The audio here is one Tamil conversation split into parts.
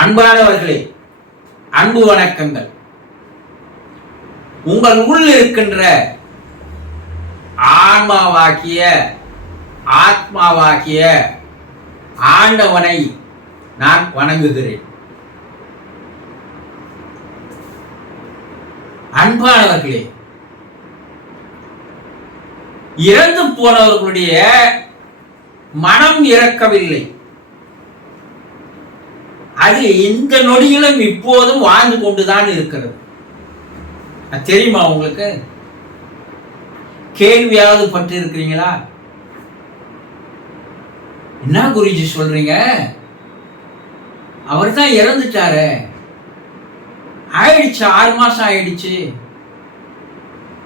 அன்பானவர்களே அன்பு வணக்கங்கள். உங்கள் உள் இருக்கின்ற ஆன்மாவாக்கிய ஆத்மாவாக்கிய ஆண்டவனை நான் வணங்குகிறேன். அன்பானவர்களே இறந்து போனவர்களுடைய மனம் இறக்கவில்லை. அது இந்த நொடியிலும் இப்போதும் வாழ்ந்து கொண்டுதான் இருக்கிறது. தெரியுமா உங்களுக்கு? கேள்வியாவது பட்டு இருக்கிறீங்களா என்ன குருஜி சொல்றீங்க? அவர் தான் இறந்துட்டாரு. ஆயிடுச்சு ஆறு மாசம் ஆயிடுச்சு.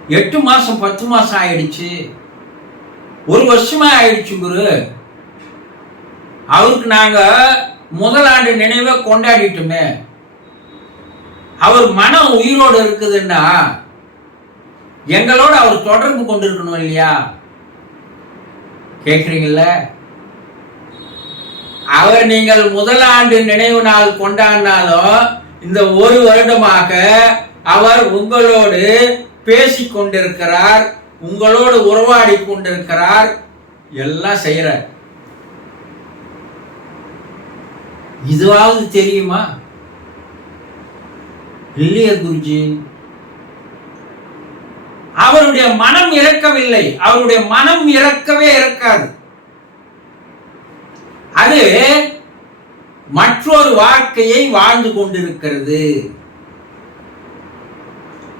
எட்டு மாசம் பத்து மாசம் ஆயிடுச்சு. ஒரு வருஷமா ஆயிடுச்சு குரு. அவருக்கு நாங்க முதலாண்டு நினைவை கொண்டாடிட்டுமே. அவர் மனம் உயிரோடு இருக்குதுன்னா எங்களோட அவர் தொடர்பு கொண்டிருக்கணும் இல்லையா? கேட்குறீங்கள அவர் நீங்கள் முதலாண்டு நினைவு நாள் கொண்டாடினாலும் இந்த ஒரு வருடமாக அவர் உங்களோடு பேசி கொண்டிருக்கிறார் உங்களோடு உறவாடி கொண்டிருக்கிறார் எல்லாம் செய்கிறார் இதுவாவது தெரியுமா? இல்லையா குருஜி? அவருடைய மனம் இறக்கவில்லை. அவருடைய மனம் இறக்கவே இறக்காது. அது மற்றொரு வாழ்க்கையை வாழ்ந்து கொண்டிருக்கிறது.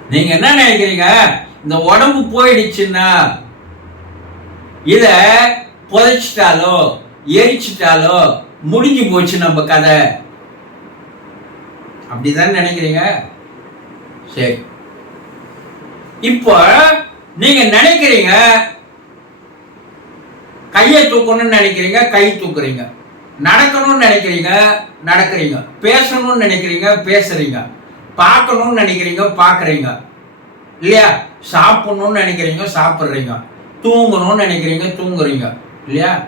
நீங்க என்ன நினைக்கிறீங்க? இந்த உடம்பு போயிடுச்சுன்னா இத புதைச்சிட்டாலோ எரிச்சிட்டாலோ முடிஞ்சு போச்சு நம்ம கதை. அப்படிதான் நினைக்கிறீங்க? சரி. இப்போ நீங்க நினைக்கிறீங்க கையை தூக்கணும்னு நினைக்கிறீங்க கை தூக்குறீங்க. நடக்கணும்னு நினைக்கிறீங்க நடக்கிறீங்க. பேசணும்னு நினைக்கிறீங்க பேசுறீங்க. பார்க்கணும்னு நினைக்கிறீங்க பார்க்குறீங்க. இல்லையா? சாப்பிடணும்னு நினைக்கிறீங்க சாப்பிட்றீங்க. தூங்கணும்னு நினைக்கிறீங்க தூங்குறீங்க. இல்லையா?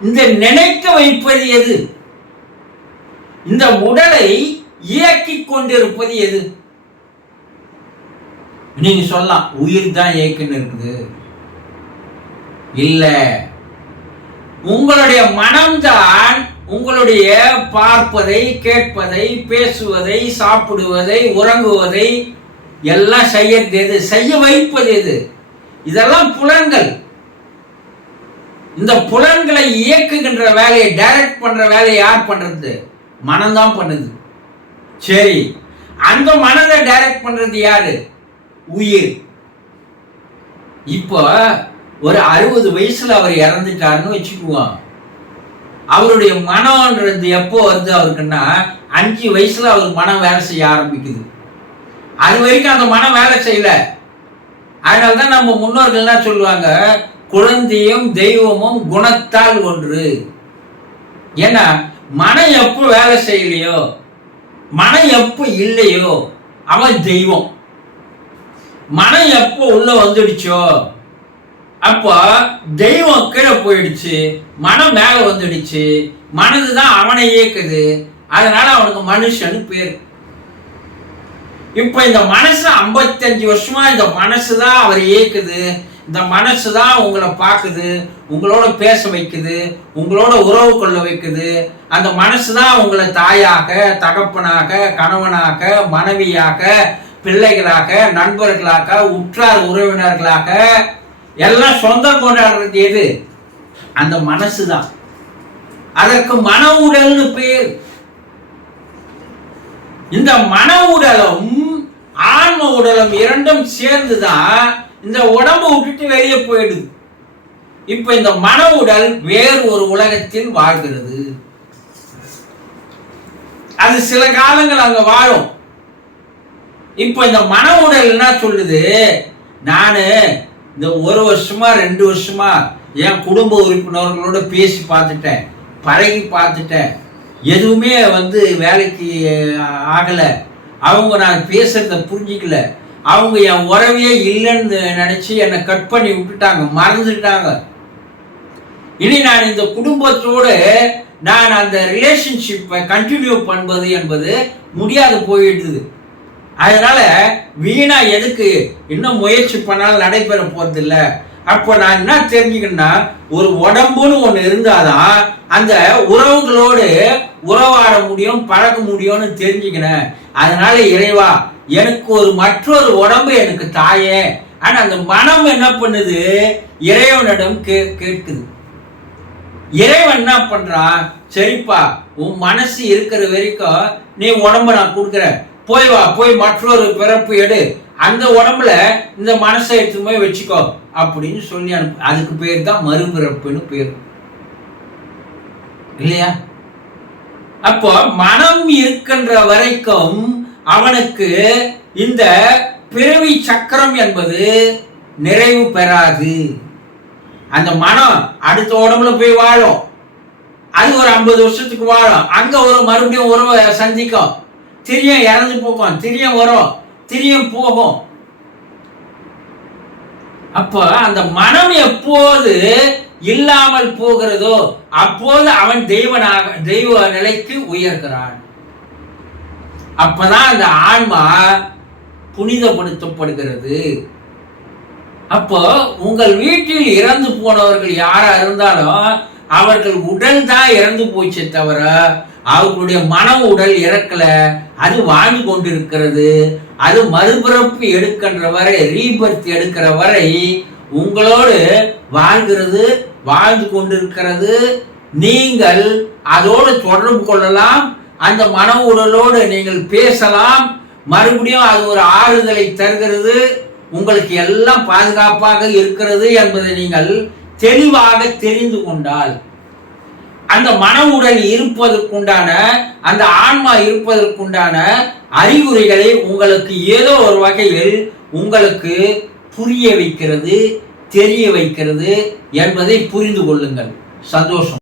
இந்த நினைக்க வைப்பது எது? இந்த உடலை இயக்கிக் கொண்டிருப்பது எது? நீங்க சொல்லலாம் உயிர் தான் இயக்குன்னு இருக்குது. இல்ல. உங்களுடைய மனம்தான் உங்களுடைய பார்ப்பதை கேட்பதை பேசுவதை சாப்பிடுவதை உறங்குவதை எல்லாம் செய்யறது எது? செய்ய வைப்பது எது? இதெல்லாம் புலன்கள். இந்த புலன்களை இயக்குகின்ற வேலையை டைரக்ட் பண்ற வேலையை யார் பண்றது? மனம்தான் பண்ணுது. சரி அந்த மனதை டைரக்ட் பண்றது யாரு? உயிர். இப்போ ஒரு அறுபது வயசுல அவர் இறந்துட்டாருன்னு வச்சுக்குவோம். அவருடைய மனம்ன்றது எப்போ வருது அவருக்குன்னா அஞ்சு வயசுல அவர் மனம் வேலை செய்ய ஆரம்பிக்குது. அது வரைக்கும் அந்த மனம் வேலை செய்யல. அதனால தான் நம்ம முன்னோர்கள்லாம் சொல்லுவாங்க குழந்தையும் தெய்வமும் குணத்தால் ஒன்று. ஏன்னா மனம் எப்போ வேலை செய்யலையோ மனம் எப்போ இல்லையோ அவன் தெய்வம். மனம் எப்போ உள்ள வந்துடுச்சோ அப்போ தெய்வம் கீழே போயிடுச்சு மனம் மேலே வந்துடுச்சு மனது தான் அவனை இயக்குது அதனால அவனுக்கு மனுஷன் பேர். இப்போ இந்த மனசு ஐம்பத்தஞ்சு வருஷமா இந்த மனசு தான் அவர் இயக்குது இந்த மனசு தான் உங்களை பார்க்குது உங்களோட பேச வைக்குது உங்களோட உறவு கொள்ள வைக்குது. அந்த மனசு தான் உங்களை தாயாக தகப்பனாக கணவனாக மனைவியாக பிள்ளைகளாக நண்பர்களாக உற்றார் உறவினர்களாக எல்லாம் சொந்தம் கொண்டாடுறது எது? அந்த மனசு தான் அதற்கு மன உடல்னு பேர். இந்த மன உடலும் ஆன்ம உடலும் இரண்டும் சேர்ந்துதான் இந்த உடம்பு விட்டுட்டு வெளியே போயிடுது. இப்ப இந்த மன உடல் வேறு ஒரு உலகத்தில் வாழ்கிறது. அது சில காலங்கள் அங்க வாழும். இப்ப இந்த மன உடல் என்ன சொல்லுது? நானு இந்த ஒரு வருஷமா ரெண்டு வருஷமா என் குடும்ப உறுப்பினர்களோட பேசி பார்த்துட்டேன் பழகி பார்த்துட்டேன். எதுவுமே வந்து வேலைக்கு ஆகலை. அவங்க நான் பேசுறத புரிஞ்சிக்கல. அவங்க என் உறவையே இல்லைன்னு நினச்சி என்னை கட் பண்ணி விட்டுட்டாங்க மறந்துட்டாங்க. இனி நான் இந்த குடும்பத்தோடு நான் அந்த ரிலேஷன்ஷிப்பை கண்டினியூ பண்ணுவது என்பது முடியாது போயிடுது. அதனால் வீணாக எதுக்கு? இன்னும் முயற்சி பண்ணாலும் நடைபெற போகிறது இல்லை அப்போ நான் என்ன தெரிஞ்சுக்கணும்னா ஒரு உடம்புன்னு ஒன்று இருந்தாதான் அந்த உறவுகளோடு உறவாட முடியும் பழக முடியும்னு தெரிஞ்சுக்கினேன் அதனால இறைவா எனக்கு ஒரு மற்றொரு உடம்பு எனக்கு தாயே. ஆனா அந்த மனம் என்ன பண்ணுது? இறைவனிடம் கே கேட்குது. இறைவன் என்ன பண்றான் சரிப்பா உன் மனசு இருக்கிற வரைக்கும் நீ உடம்ப நான் கொடுக்குறேன். போய் வா போய் மற்றொரு பிறப்பு எடு. அந்த உடம்புல இந்த மனசை எடுத்து போய் வச்சுக்கோ அப்படின்னு சொல்லி அனுப்பு. அதுக்கு பேர் தான் மறுபிறப்புன்னு பேர். இல்லையா? அப்போ மனம் இருக்கின்ற வரைக்கும் அவனுக்கு இந்த பிறவி சக்கரம் என்பது நிறைவு பெறாது. அந்த மனம் அடுத்த உடம்புல போய் வாழும். அது ஒரு ஐம்பது வருஷத்துக்கு வாழும். அங்க ஒரு மறுபடியும் உறவை சந்திக்கும். திரியம் இறந்து போகும். திரியம் வரும். திரியம் போகும். அப்போ அந்த மனம் எப்போது இல்லாமல் போகிறதோ அப்போது அவன் தெய்வனாக தெய்வ நிலைக்கு உயர்கிறான். அப்பதான் அந்த ஆன்மா புனிதப்படுத்தப்படுகிறது. அப்போ உங்கள் வீட்டில் இறந்து போனவர்கள் யாரா இருந்தாலும் அவர்கள் உடல் தான் இறந்து போச்சே தவிர அவர்களுடைய மன உடல் இறக்கல. அது வாழ்ந்து கொண்டிருக்கிறது. அது மறுபிறப்பு எடுக்கின்ற வரை ரீபர்த் எடுக்கிற வரை உங்களோடு வாழ்கிறது வாழ்ந்து கொண்டிருக்கிறது. நீங்கள் அதோடு தொடர்பு கொள்ளலாம். அந்த மன உடலோடு நீங்கள் பேசலாம். மறுபடியும் அது ஒரு ஆறுதலை தருகிறது. உங்களுக்கு எல்லாம் பாதுகாப்பாக இருக்கிறது என்பதை நீங்கள் தெளிவாக தெரிந்து கொண்டால் அந்த மன உடல் இருப்பதற்குண்டான அந்த ஆன்மா இருப்பதற்குண்டான அறிகுறிகளை உங்களுக்கு ஏதோ ஒரு வகையில் உங்களுக்கு புரிய வைக்கிறது தெரிய வைக்கிறது என்பதை புரிந்து கொள்ளுங்கள். சந்தோஷம்.